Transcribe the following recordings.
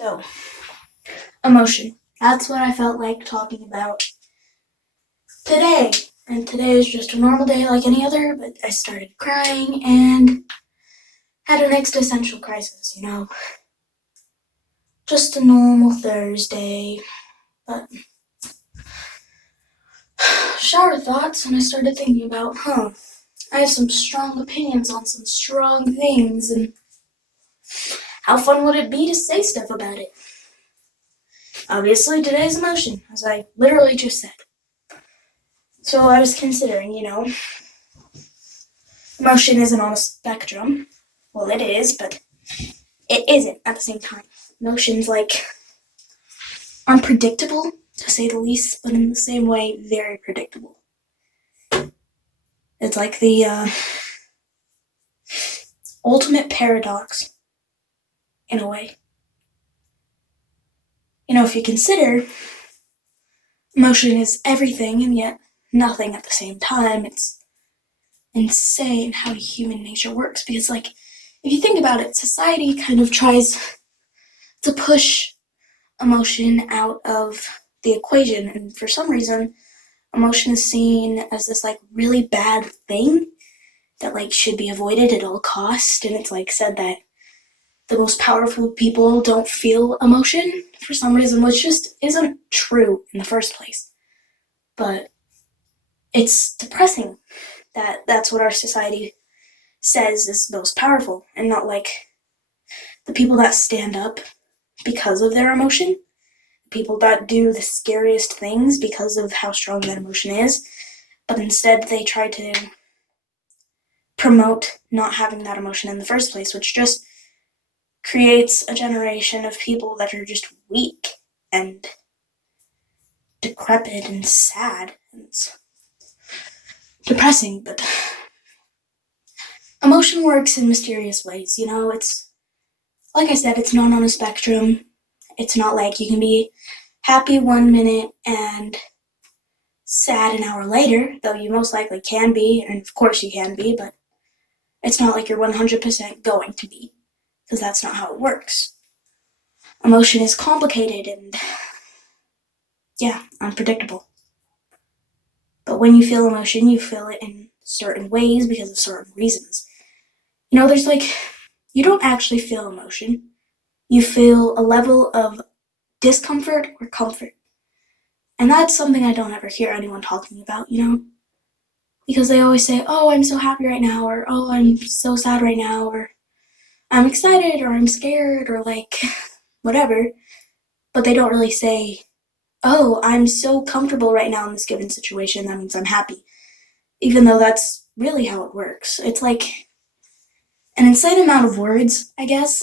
So, emotion. That's what I felt like talking about today. And today is just a normal day like any other, but I started crying and had an existential crisis, Just a normal Thursday. But shower thoughts, and I started thinking about, I have some strong opinions on some strong things, and how fun would it be to say stuff about it? Obviously, today's emotion, as I literally just said. So I was considering, emotion isn't on a spectrum. Well, it is, but it isn't at the same time. Emotions, unpredictable, to say the least, but in the same way, very predictable. It's like the ultimate paradox, in a way. If you consider, emotion is everything and yet nothing at the same time. It's insane how human nature works, because, if you think about it, society kind of tries to push emotion out of the equation, and for some reason, emotion is seen as this, really bad thing that, should be avoided at all costs, and it's, said that the most powerful people don't feel emotion for some reason, which just isn't true in the first place. But it's depressing that that's what our society says is most powerful, and not, the people that stand up because of their emotion, people that do the scariest things because of how strong that emotion is, but instead they try to promote not having that emotion in the first place, which just creates a generation of people that are just weak and decrepit and sad. It's depressing, but emotion works in mysterious ways, It's, like I said, it's not on a spectrum. It's not like you can be happy 1 minute and sad an hour later, though you most likely can be, and of course you can be, but it's not like you're 100% going to be, because that's not how it works. Emotion is complicated and, unpredictable. But when you feel emotion, you feel it in certain ways because of certain reasons. There's you don't actually feel emotion. You feel a level of discomfort or comfort. And that's something I don't ever hear anyone talking about, Because they always say, oh, I'm so happy right now, or oh, I'm so sad right now, or I'm excited, or I'm scared, or whatever. But they don't really say, oh, I'm so comfortable right now in this given situation, that means I'm happy. Even though that's really how it works. It's an insane amount of words, I guess.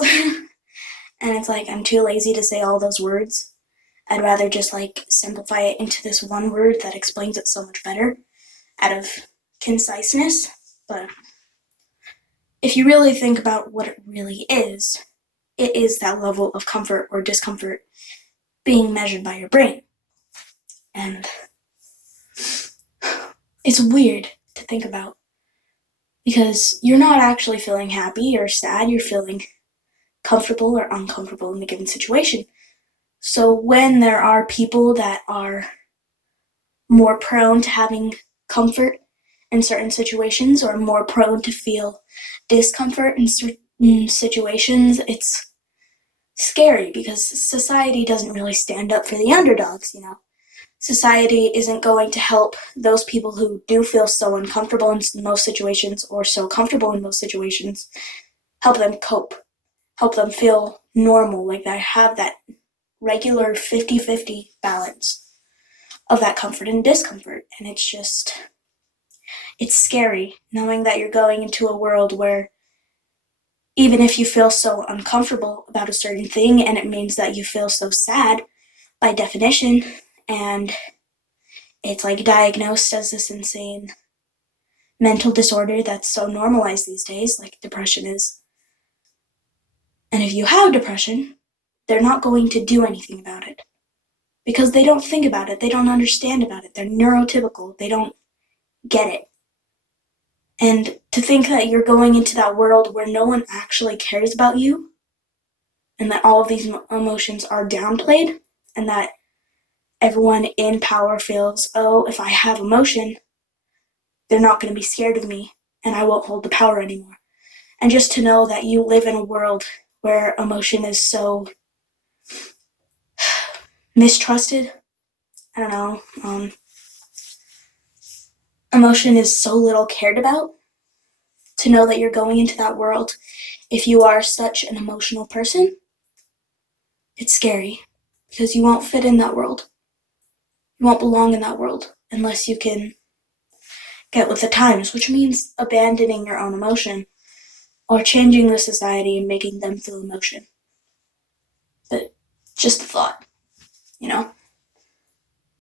And it's I'm too lazy to say all those words. I'd rather just simplify it into this one word that explains it so much better out of conciseness. But if you really think about what it really is, it is that level of comfort or discomfort being measured by your brain. And it's weird to think about, because you're not actually feeling happy or sad, you're feeling comfortable or uncomfortable in a given situation. So when there are people that are more prone to having comfort in certain situations, or more prone to feel discomfort in certain situations, it's scary, because society doesn't really stand up for the underdogs, Society isn't going to help those people who do feel so uncomfortable in most situations, or so comfortable in most situations, help them cope, help them feel normal, like they have that regular 50-50 balance of that comfort and discomfort. And it's scary knowing that you're going into a world where even if you feel so uncomfortable about a certain thing, and it means that you feel so sad by definition, and it's diagnosed as this insane mental disorder that's so normalized these days, like depression is. And if you have depression, they're not going to do anything about it, because they don't think about it, they don't understand about it, they're neurotypical, they don't get it. And to think that you're going into that world where no one actually cares about you, and that all of these emotions are downplayed, and that everyone in power feels, oh, if I have emotion, they're not going to be scared of me, and I won't hold the power anymore. And just to know that you live in a world where emotion is so mistrusted. I don't know. Emotion is so little cared about. To know that you're going into that world, if you are such an emotional person, it's scary because you won't fit in that world. You won't belong in that world unless you can get with the times, which means abandoning your own emotion or changing the society and making them feel emotion. But just a thought, you know?